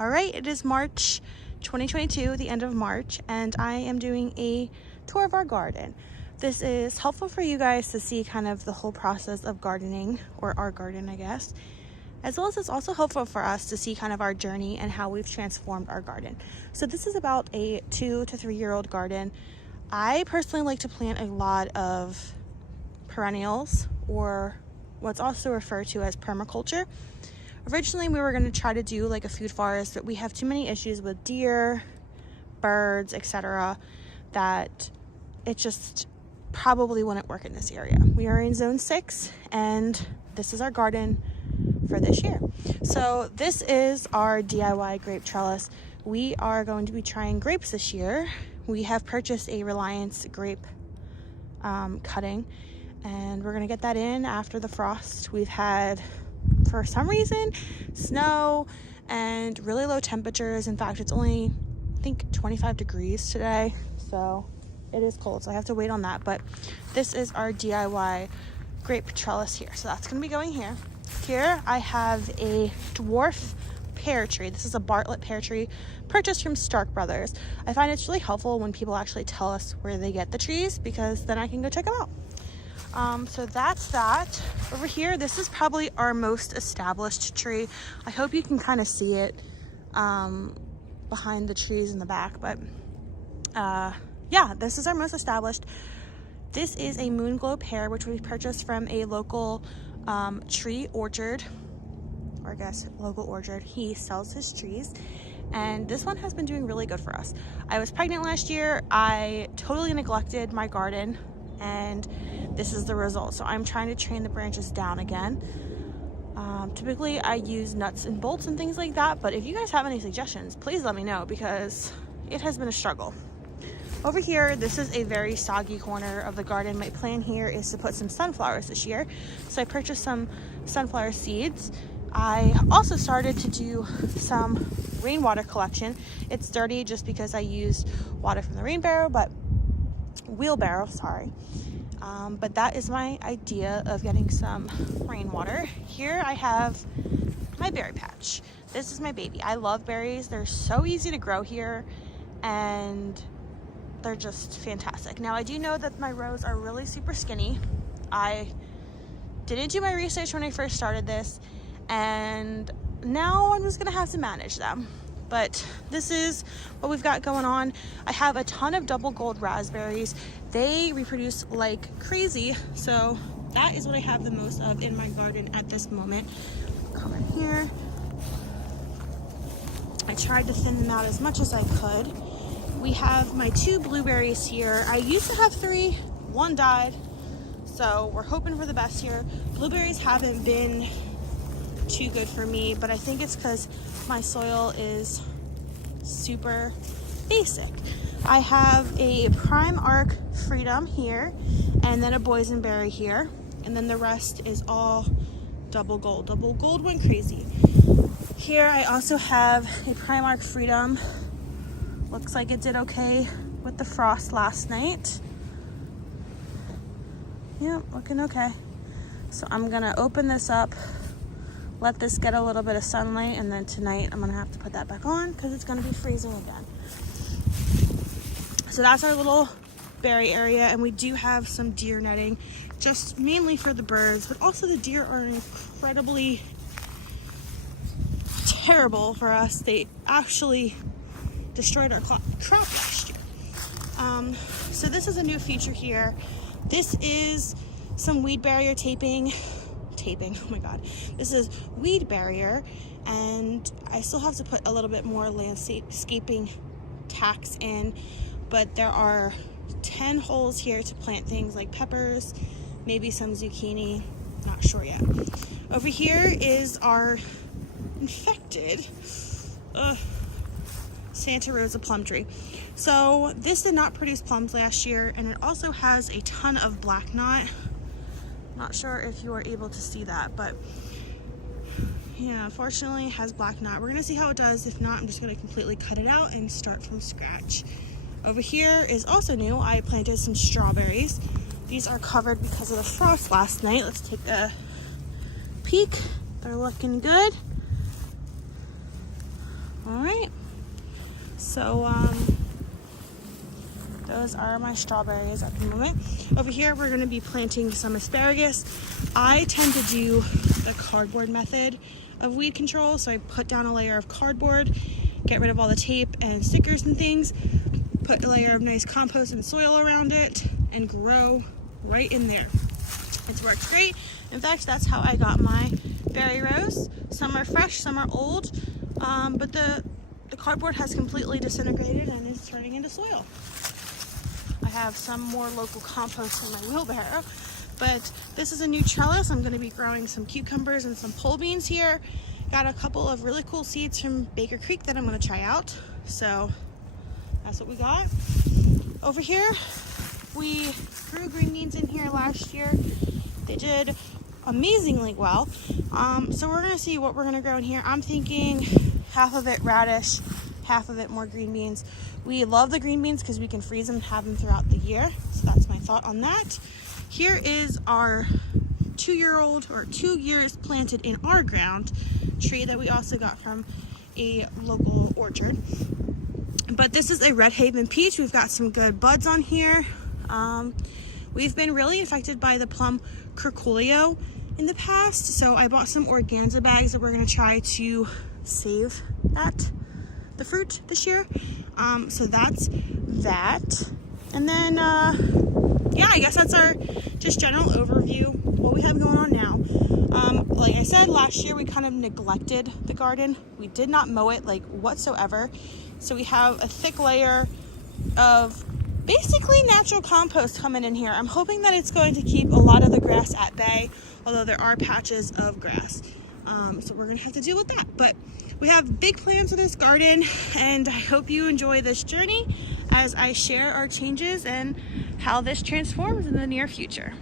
All right, it is March 2022, the end of March, and I am doing a tour of our garden. This is helpful for you guys to see kind of the whole process of gardening, or our garden, I guess, as well as it's also helpful for us to see kind of our journey and how we've transformed our garden. So this is about a 2 to 3 year old garden. I personally like to plant a lot of perennials, or what's also referred to as permaculture. Originally we were going to try to do like a food forest, but we have too many issues with deer, birds, etc. that it just probably wouldn't work in this area. We are in zone 6 and this is our garden for this year. So this is our DIY grape trellis. We are going to be trying grapes this year. We have purchased a Reliance grape cutting, and we're gonna get that in after the frost. We've had, for some reason, snow and really low temperatures. In fact, it's only, I think, 25 degrees today, so it is cold, so I have to wait on that. But this is our DIY grape trellis here, so that's gonna be going here. Here I have a dwarf pear tree. This is a Bartlett pear tree purchased from Stark Brothers. I find it's really helpful when people actually tell us where they get the trees, because then I can go check them out. So that's that. Over here, this is probably our most established tree. I hope you can kind of see it behind the trees in the back, but yeah, this is our most established. This is a Moonglow pear, which we purchased from a local tree orchard, or I guess local orchard. He sells his trees, and this one has been doing really good for us. I was pregnant last year. I totally neglected my garden, and this is the result. So I'm trying to train the branches down again. Typically I use nuts and bolts and things like that, but if you guys have any suggestions, please let me know, because it has been a struggle. Over here, this is a very soggy corner of the garden. My plan here is to put some sunflowers this year. So I purchased some sunflower seeds. I also started to do some Rainwater Collection. It's dirty just because I used water from the wheelbarrow, sorry. But that is my idea of getting some rainwater. Here I have my berry patch. This is my baby. I love berries. They're so easy to grow here, and they're just fantastic. Now I do know that my rows are really super skinny. I didn't do my research when I first started this, and now I'm just gonna have to manage them. But this is what we've got going on. I have a ton of double gold raspberries. They reproduce like crazy, so that is what I have the most of in my garden at this moment. Come in here. I tried to thin them out as much as I could. We have my 2 blueberries here. I used to have 3, 1 died, so we're hoping for the best here. Blueberries haven't been too good for me, but I think it's because my soil is super basic. I have a Prime Arc Freedom here, and then a boysenberry here, and then the rest is all double gold. Double gold went crazy. Here I also have a Prime Arc Freedom. Looks like it did okay with the frost last night. Yeah, looking okay. So I'm gonna open this up, let this get a little bit of sunlight, and then tonight I'm gonna have to put that back on because it's gonna be freezing again. So that's our little berry area, and we do have some deer netting, just mainly for the birds, but also the deer are incredibly terrible for us. They actually destroyed our crop last year. So this is a new feature here. This is some weed barrier taping, oh my god. This is weed barrier, and I still have to put a little bit more landscaping tacks in, but there are 10 holes here to plant things like peppers, maybe some zucchini, not sure yet. Over here is our infected Santa Rosa plum tree. So this did not produce plums last year, and it also has a ton of black knot. Not sure if you are able to see that, but yeah, unfortunately it has black knot. We're gonna see how it does. If not, I'm just gonna completely cut it out and start from scratch. Over here is also new. I planted some strawberries. These are covered because of the frost last night. Let's take a peek. They're looking good. So those are my strawberries at the moment. Over here we're going to be planting some asparagus. I tend to do the cardboard method of weed control, so I put down a layer of cardboard, get rid of all the tape and stickers and things, put a layer of nice compost and soil around it, and grow right in there. It's worked great. In fact, that's how I got my berry rose. Some are fresh, some are old, but the cardboard has completely disintegrated and is turning into soil. I have some more local compost in my wheelbarrow, but this is a new trellis. I'm going to be growing some cucumbers and some pole beans here. Got a couple of really cool seeds from Baker Creek that I'm going to try out. So that's what we got. Over here, we grew green beans in here last year. They did amazingly well. So we're going to see what we're going to grow in here. I'm thinking half of it radish, half of it more green beans. We love the green beans because we can freeze them and have them throughout the year. So that's my thought on that. Here is our 2-year-old, or 2 years planted in our ground tree that we also got from a local orchard. But this is a Red Haven peach. We've got some good buds on here. We've been really affected by the plum curculio in the past, so I bought some organza bags that we're going to try to save the fruit this year. So that's that. And then yeah, I guess that's our just general overview, what we have going on now. Like I said, last year we kind of neglected the garden. We did not mow it like whatsoever. So we have a thick layer of basically natural compost coming in here. I'm hoping that it's going to keep a lot of the grass at bay, although there are patches of grass. So we're gonna have to deal with that. But we have big plans for this garden, and I hope you enjoy this journey as I share our changes and how this transforms in the near future.